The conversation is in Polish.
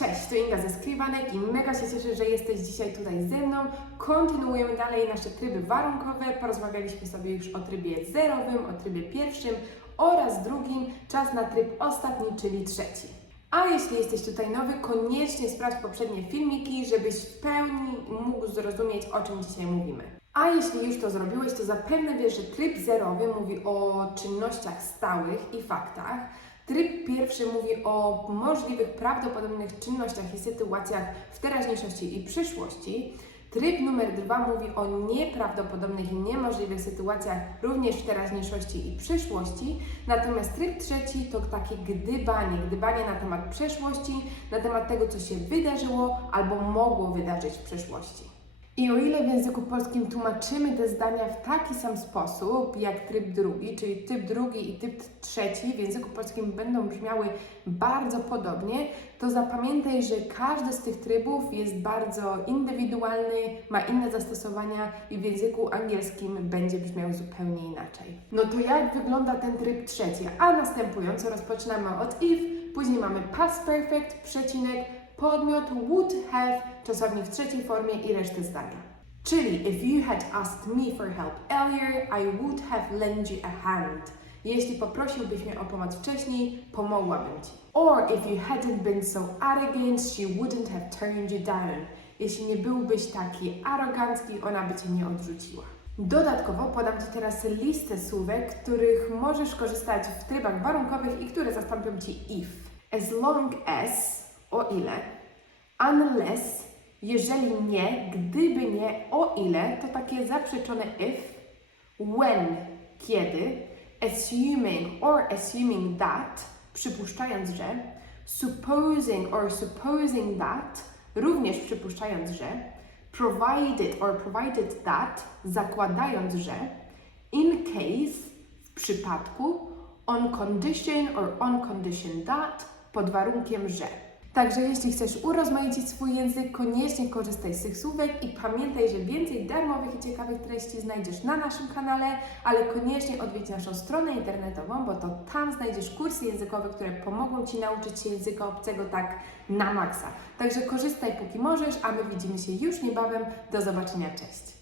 Cześć, to Inga ze Skriwanek i mega się cieszę, że jesteś dzisiaj tutaj ze mną. Kontynuujemy dalej nasze tryby warunkowe. Porozmawialiśmy sobie już o trybie zerowym, o trybie pierwszym oraz drugim. Czas na tryb ostatni, czyli trzeci. A jeśli jesteś tutaj nowy, koniecznie sprawdź poprzednie filmiki, żebyś w pełni mógł zrozumieć, o czym dzisiaj mówimy. A jeśli już to zrobiłeś, to zapewne wiesz, że tryb zerowy mówi o czynnościach stałych i faktach. Tryb pierwszy mówi o możliwych, prawdopodobnych czynnościach i sytuacjach w teraźniejszości i przyszłości. Tryb numer dwa mówi o nieprawdopodobnych i niemożliwych sytuacjach również w teraźniejszości i przyszłości. Natomiast tryb trzeci to takie gdybanie, gdybanie na temat przeszłości, na temat tego, co się wydarzyło albo mogło wydarzyć w przyszłości. I o ile w języku polskim tłumaczymy te zdania w taki sam sposób jak tryb drugi, czyli typ drugi i typ trzeci w języku polskim będą brzmiały bardzo podobnie, to zapamiętaj, że każdy z tych trybów jest bardzo indywidualny, ma inne zastosowania i w języku angielskim będzie brzmiał zupełnie inaczej. No to jak wygląda ten tryb trzeci? A następująco rozpoczynamy od if, później mamy past perfect, przecinek, podmiot would have, czasownik w trzeciej formie i resztę zdania. Czyli if you had asked me for help earlier, I would have lent you a hand. Jeśli poprosiłbyś mnie o pomoc wcześniej, pomogłabym ci. Or if you hadn't been so arrogant, she wouldn't have turned you down. Jeśli nie byłbyś taki arogancki, ona by cię nie odrzuciła. Dodatkowo podam Ci teraz listę słówek, których możesz korzystać w trybach warunkowych i które zastąpią Ci if. As long as, o ile, unless, jeżeli nie, gdyby nie, o ile, to takie zaprzeczone if, when, kiedy, assuming or assuming that, przypuszczając, że, supposing or supposing that, również przypuszczając, że, provided or provided that, zakładając, że, in case, w przypadku, on condition or on condition that, pod warunkiem, że. Także jeśli chcesz urozmaicić swój język, koniecznie korzystaj z tych słówek i pamiętaj, że więcej darmowych i ciekawych treści znajdziesz na naszym kanale, ale koniecznie odwiedź naszą stronę internetową, bo to tam znajdziesz kursy językowe, które pomogą Ci nauczyć się języka obcego tak na maksa. Także korzystaj póki możesz, a my widzimy się już niebawem. Do zobaczenia, cześć!